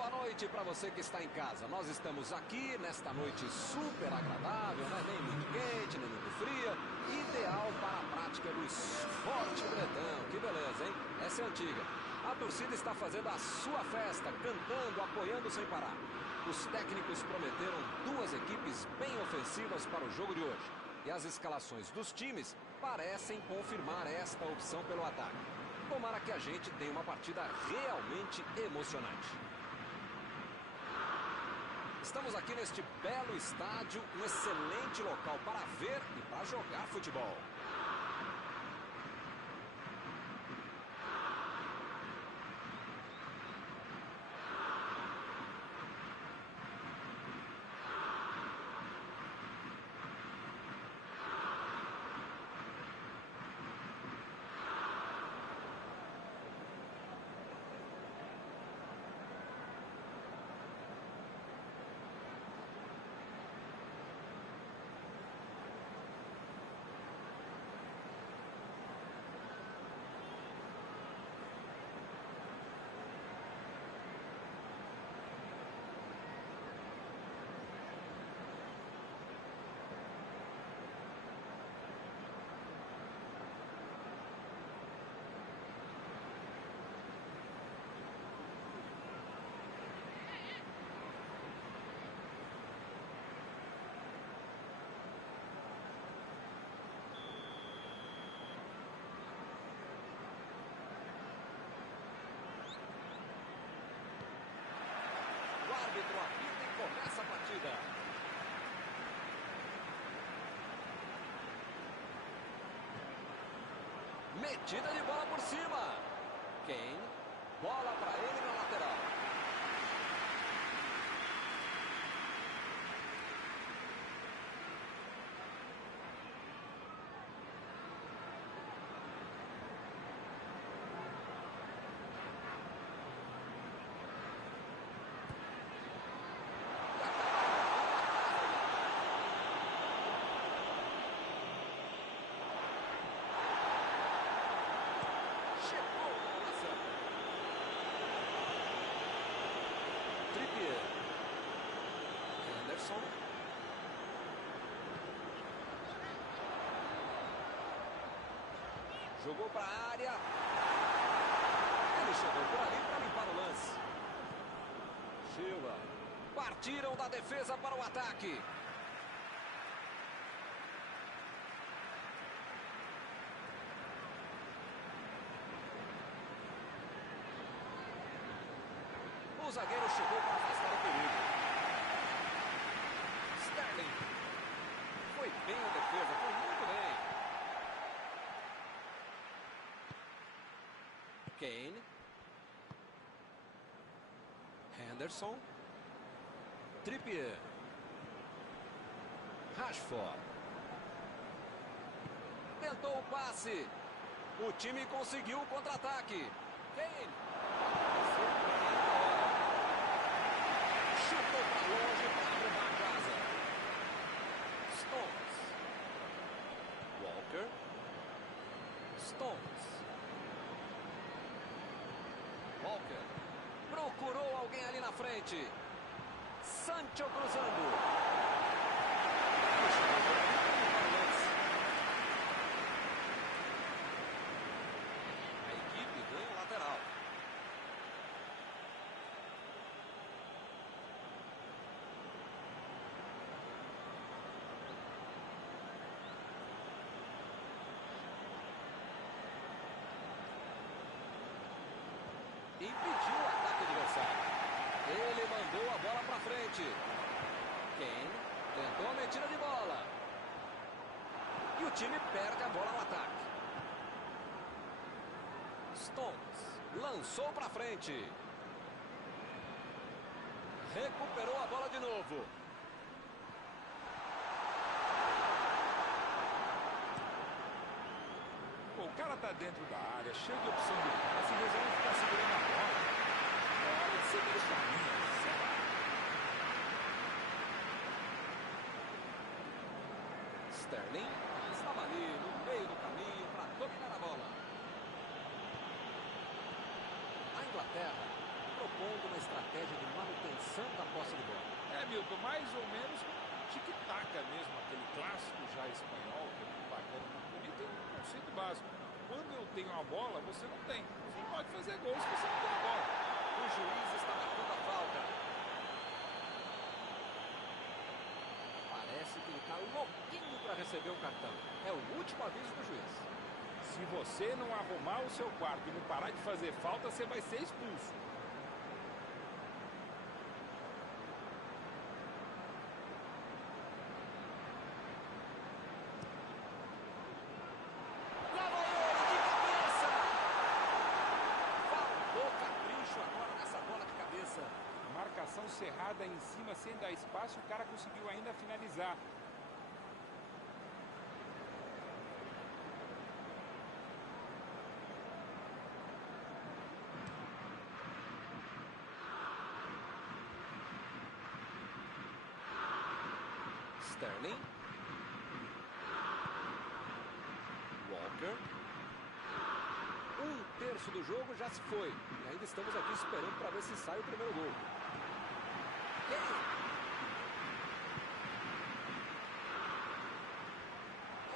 Boa noite para você que está em casa. Nós estamos aqui nesta noite super agradável, né? Nem muito quente, nem muito fria. Ideal para a prática do esporte bretão. Que beleza, hein? Essa é antiga. A torcida está fazendo a sua festa, cantando, apoiando sem parar. Os técnicos prometeram duas equipes bem ofensivas para o jogo de hoje. E as escalações dos times parecem confirmar esta opção pelo ataque. Tomara que a gente tenha uma partida realmente emocionante. Estamos aqui neste belo estádio, um excelente local para ver e para jogar futebol. O árbitro apita e começa a partida. Metida de bola por cima. Kane, bola para ele na lateral. Henderson. Jogou para a área. Ele chegou por ali para limpar o lance. Silva. Partiram da defesa para o ataque. O zagueiro chegou para afastar o perigo. Sterling. Foi bem a defesa, foi muito bem. Kane. Henderson. Trippier. Rashford. Tentou o passe. O time conseguiu o contra-ataque. Kane. Chutou para longe para arrumar a casa. Stones. Walker. Stones. Walker. Procurou alguém ali na frente. Sancho cruzando. A equipe ganha o lateral. Impediu o ataque adversário. Ele mandou a bola para frente. Kane tentou a metida de bola. E o time perde a bola no ataque. Stones lançou para frente. Recuperou a bola de novo. O cara tá dentro da área, cheio de opção de passe e resolve ficar segurando a bola. É hora de seguir os caminhos, sei lá. Sterling estava ali no meio do caminho para dominar a bola. A Inglaterra propõe impondo uma estratégia de manutenção da posse de bola. Milton, mais ou menos tic-tac mesmo, aquele clássico já espanhol, que é muito bacana, muito bonito, e um conceito básico. Quando eu tenho a bola, você não tem. Você não pode fazer gol se você não tem a bola. O juiz está marcando a falta. Parece que ele está louquinho para receber o cartão. É o último aviso do juiz. Se você não arrumar o seu quarto e não parar de fazer falta, você vai ser expulso. Lá vai ele de cabeça. Faltou capricho agora nessa bola de cabeça. Marcação cerrada em cima, sem dar espaço, o cara conseguiu ainda finalizar. Sterling. Walker. Um terço do jogo já se foi. E ainda estamos aqui esperando para ver se sai o primeiro gol.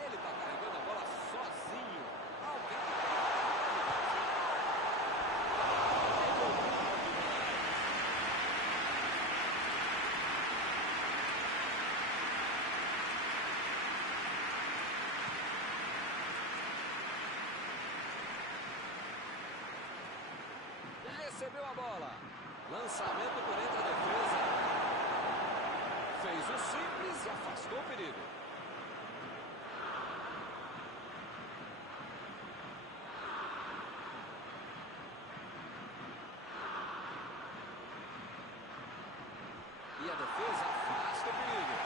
Ele está carregando a bola sozinho. Alguém recebeu a bola. Lançamento por entre a defesa. Fez o simples e afastou o perigo. E a defesa afasta o perigo.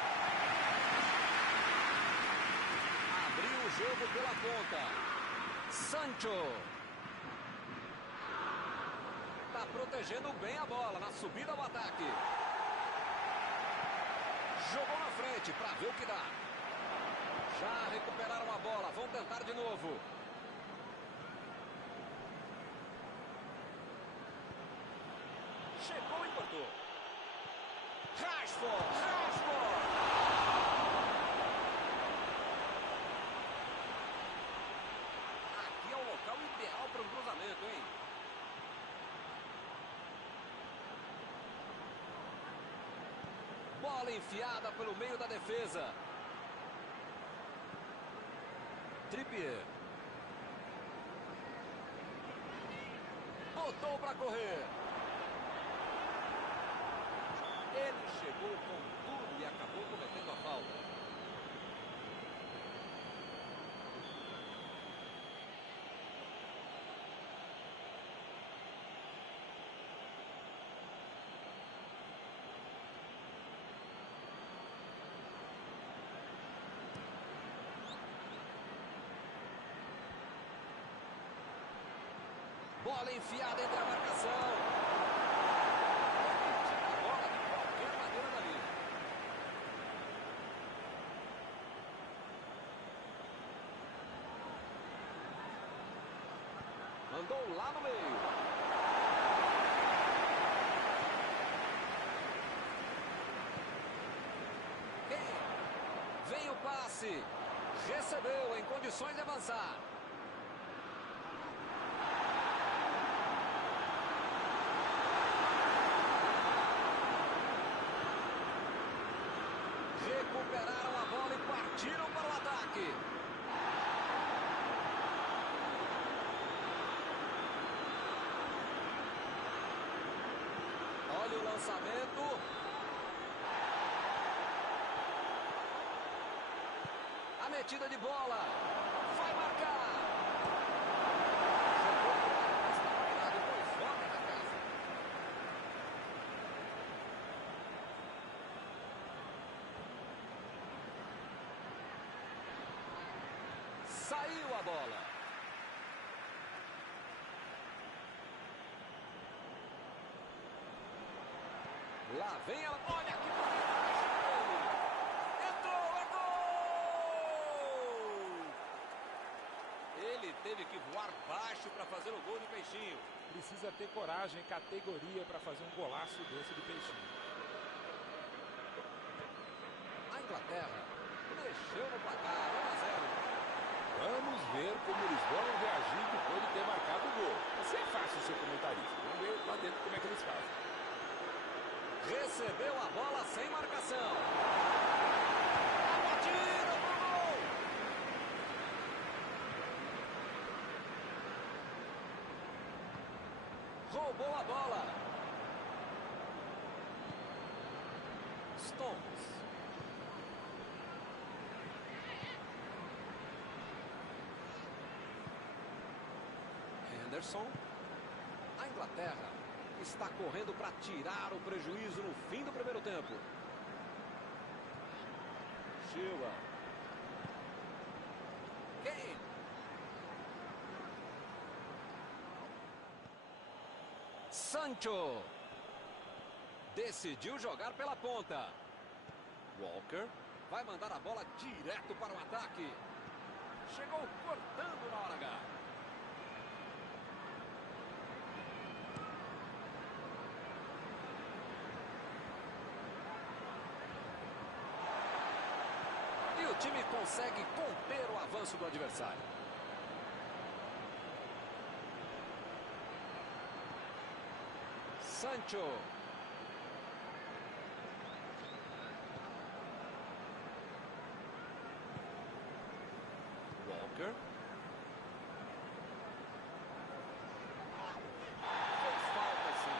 Abriu o jogo pela ponta. Sancho. Está protegendo bem a bola na subida ao ataque. Jogou na frente para ver o que dá. Já recuperaram a bola, vão tentar de novo. Chegou e cortou. Rashford. Aqui é o local ideal para um cruzamento, hein? Bola enfiada pelo meio da defesa. Trippier. Botou para correr. Ele chegou com tudo e acabou cometendo a falta. Bola enfiada entre a marcação. Ele tira a bola de qualquer maneira dali. Mandou lá no meio. Vem o passe. Recebeu em condições de avançar. Recuperaram a bola e partiram para o ataque. Olha o lançamento. A metida de bola. Vai marcar. Jogou a bola, mas estava virado e foi fora da casa. Saiu a bola. Lá vem ela. Olha que bonito. Entrou, é gol! Ele teve que voar baixo para fazer o gol de peixinho. Precisa ter coragem e categoria para fazer um golaço desse de peixinho. A Inglaterra mexeu no placar, 1-0. Vamos ver como eles vão reagir depois de ter marcado o gol. Assim é fácil ser comentarista. Vamos ver lá dentro como é que eles fazem. Recebeu a bola sem marcação. A batida pro gol. Roubou a bola. Stones. Henderson. A Inglaterra está correndo para tirar o prejuízo no fim do primeiro tempo. Sheila. Kane. Sancho. Decidiu jogar pela ponta. Walker vai mandar a bola direto para o ataque. Chegou cortando na hora H. E o time consegue conter o avanço do adversário. Sancho. Walker. Fez falta, sim.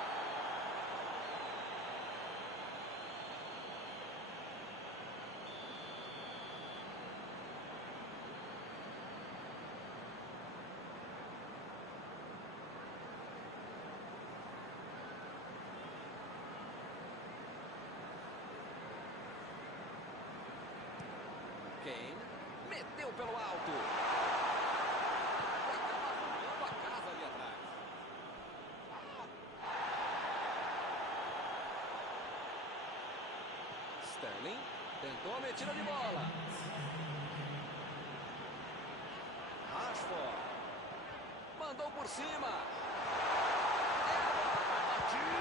Kane meteu pelo alto. E acaba arrumando a casa ali atrás. Sterling tentou a metida de bola. Rashford mandou por cima. É a bola batida.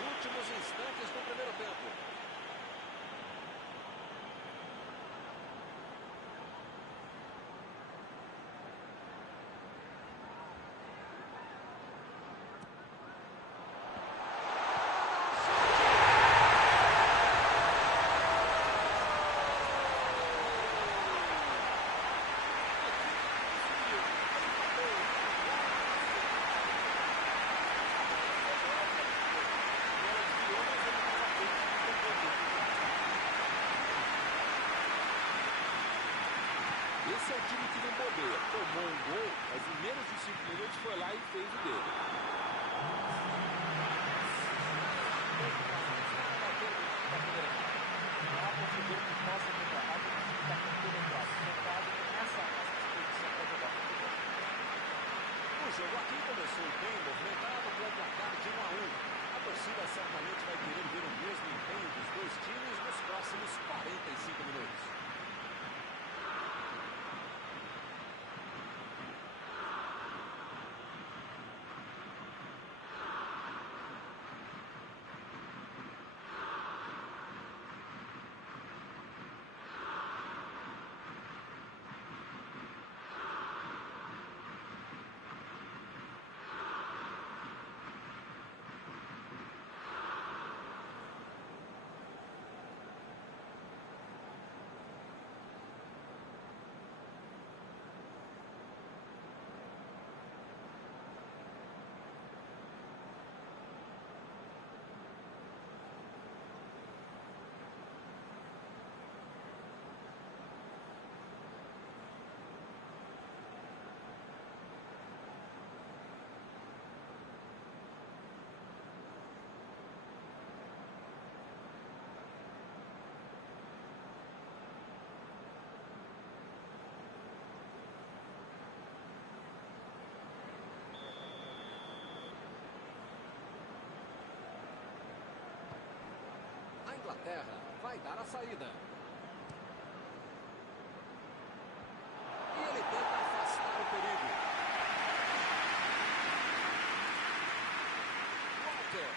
Últimos instantes do primeiro tempo. Esse é o time que não bobeia. Tomou um gol, mas em menos de 5 minutos foi lá e fez o dele. O jogo aqui começou bem movimentado com o placar de 1-1. A torcida certamente vai querer ver o mesmo empenho dos dois times nos próximos 45 minutos. terra. Vai dar a saída. E ele tenta afastar o perigo. Walker.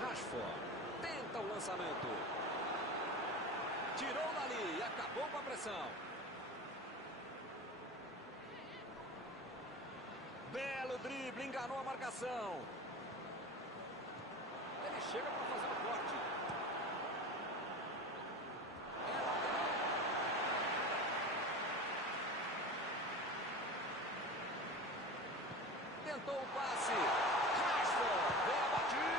Rashford. Tenta o lançamento. Tirou dali e acabou com a pressão. Belo drible, enganou a marcação. Ele chega para fazer o corte. É lateral. Tentou o passe. Rashford, vem a batida.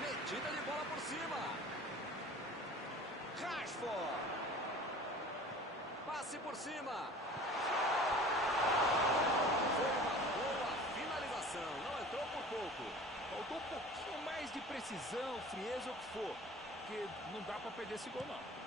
Metida de bola por cima. Rashford. Passe por cima. Foi uma boa finalização. Não entrou por pouco. Faltou um pouquinho mais de precisão, frieza, o que for. Porque não dá para perder esse gol, não.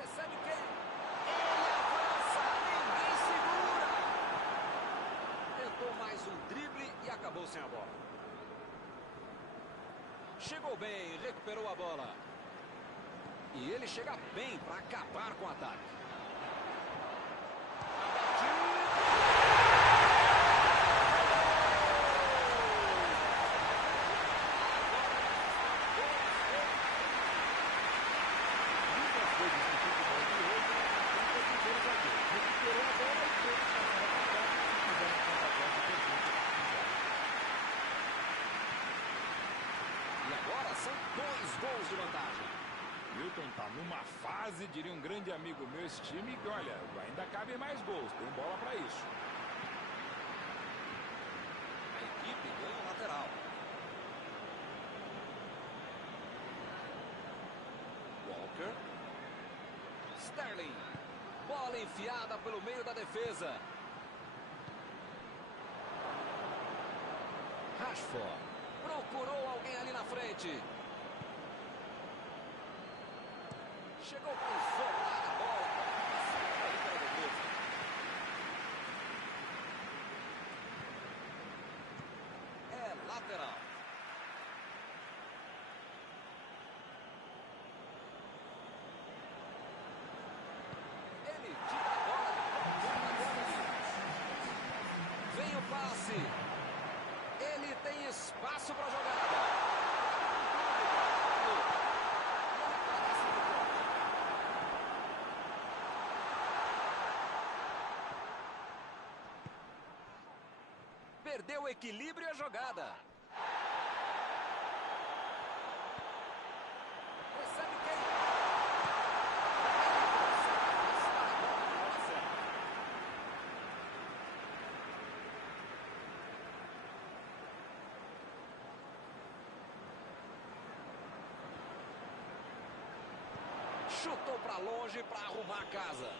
Recebe quem? Ele avança, ninguém segura. Tentou mais um drible e acabou sem a bola. Chegou bem, recuperou a bola. E ele chega bem para acabar com o ataque. São 2 gols de vantagem. Milton tá numa fase, diria um grande amigo meu, esse time, que olha, ainda cabem mais gols, tem bola para isso. A equipe ganha o lateral. Walker. Sterling. Bola enfiada pelo meio da defesa. Rashford. Procurou alguém ali na frente. Chegou para isolar a bola. Aí para a defesa. É lateral. Ele tira a bola de ponta dele. Vem o passe. Ele tem espaço para a jogada. Perdeu o equilíbrio e a jogada. Recebe quem? Chutou para longe para arrumar a casa.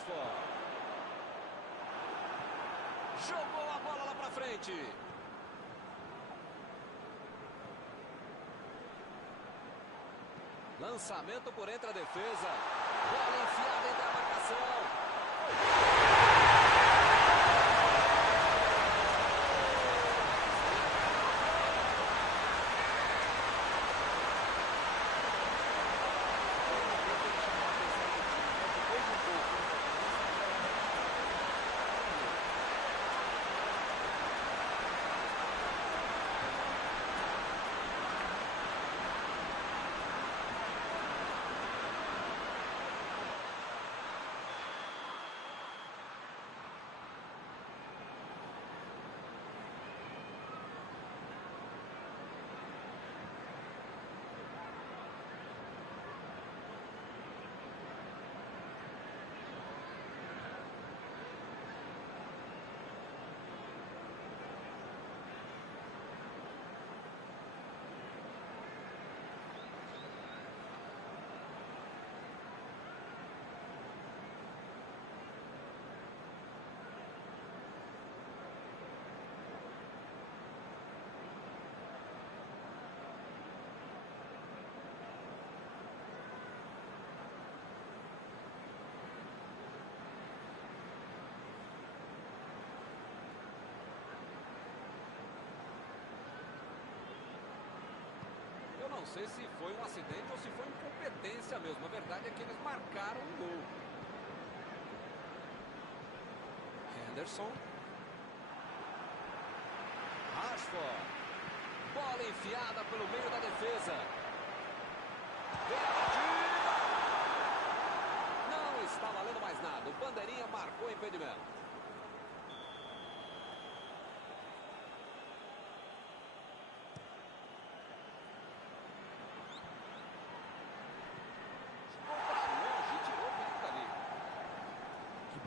Rashford. Jogou a bola lá pra frente. Lançamento por entre a defesa. Bola enfiada entre a marcação. Não sei se foi um acidente ou se foi incompetência mesmo. A verdade é que eles marcaram um gol. Henderson. Rashford. Bola enfiada pelo meio da defesa. Vem a batida. Não está valendo mais nada. O bandeirinha marcou o impedimento.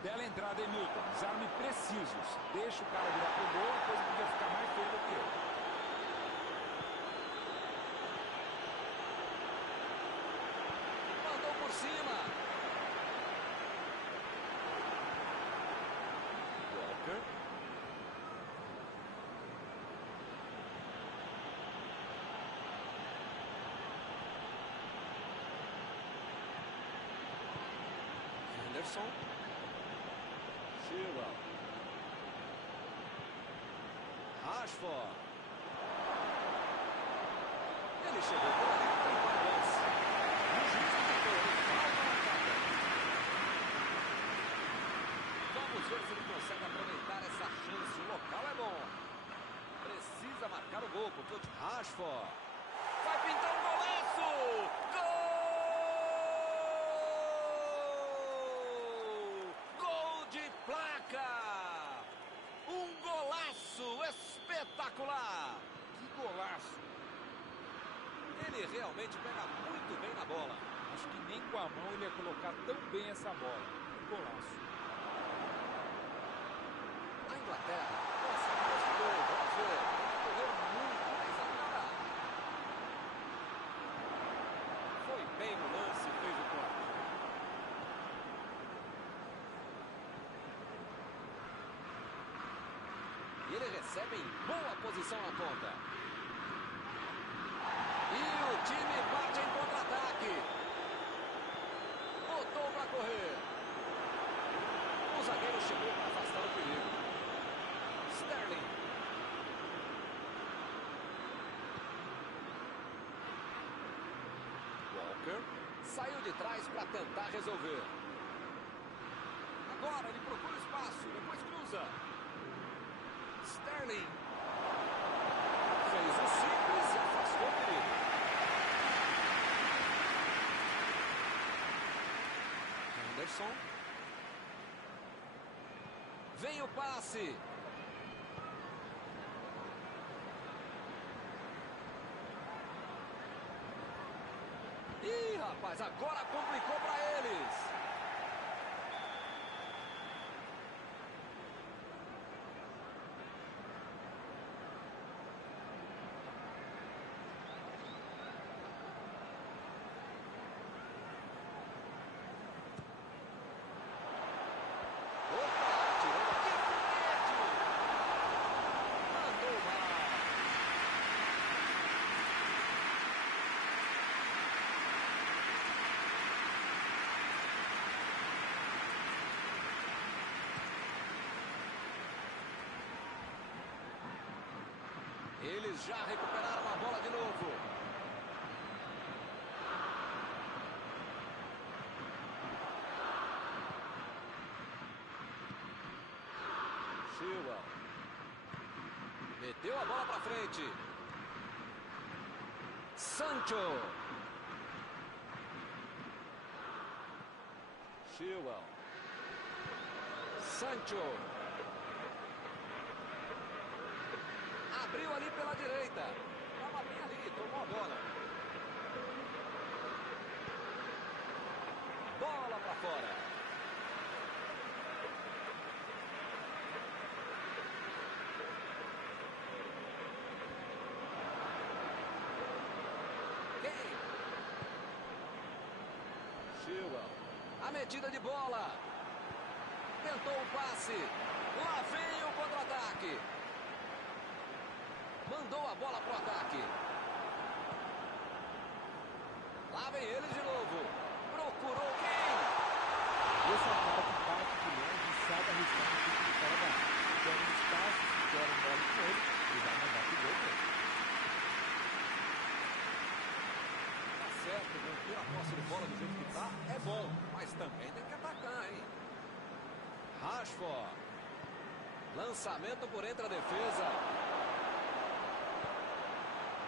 Bela entrada, hein, Milton? Desarme precisos. Deixa o cara virar pro gol, a coisa podia ficar mais feia do que eu. Mandou por cima. Walker. Henderson. Rashford. Ele chegou por ali, tem para o lance. E o juiz tentou, ele falta na marcada. Vamos ver se ele consegue aproveitar essa chance. O local é bom. Precisa marcar o gol, porque o Rashford vai pintar um golaço. Gol! Espetacular! Que golaço! Ele realmente pega muito bem na bola. Acho que nem com a mão ele ia colocar tão bem essa bola. Que golaço! A Inglaterra consegue esse gol. Vamos ver. Tem que correr muito mais ainda. Foi bem no lance e fez o corte. E ele recebe em boa posição na ponta. E o time parte em contra-ataque. Botou para correr. O zagueiro chegou para afastar o perigo. Sterling. Walker saiu de trás para tentar resolver. Agora ele procura espaço, depois cruza. Sterling fez o simples e afastou o perigo. Henderson. Vem o passe. Ih, rapaz, agora complicou para eles. Eles já recuperaram a bola de novo. Chilwell. Meteu a bola para frente. Sancho. Chilwell. Sancho. Abriu ali pela direita. Estava bem ali, tomou a bola. Bola para fora. Chilwell. A metida de bola. Tentou o passe. Lá vem o contra-ataque. Mandou a bola pro ataque. Lá vem ele de novo. Procurou quem? Esse é um cara que parte de longe e sabe arriscar no tipo de cara da área. Quer um espaço, se quer um bola com ele, ele vai mandar pro gol mesmo. Tá certo, manter a posse de bola do jeito que tá é bom, mas também tem que atacar, hein? Rashford. Lançamento por entre a defesa.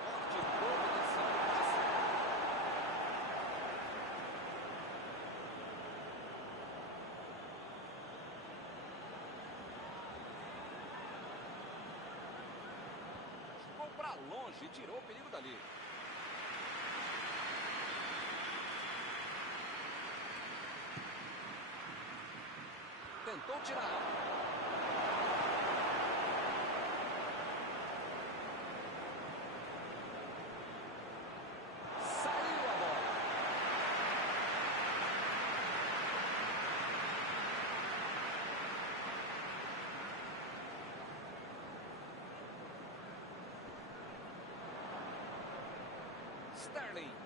Forte providencial do passe. Ficou pra longe e tirou o perigo dali. Tentou tirar. Saiu a bola. Sterling.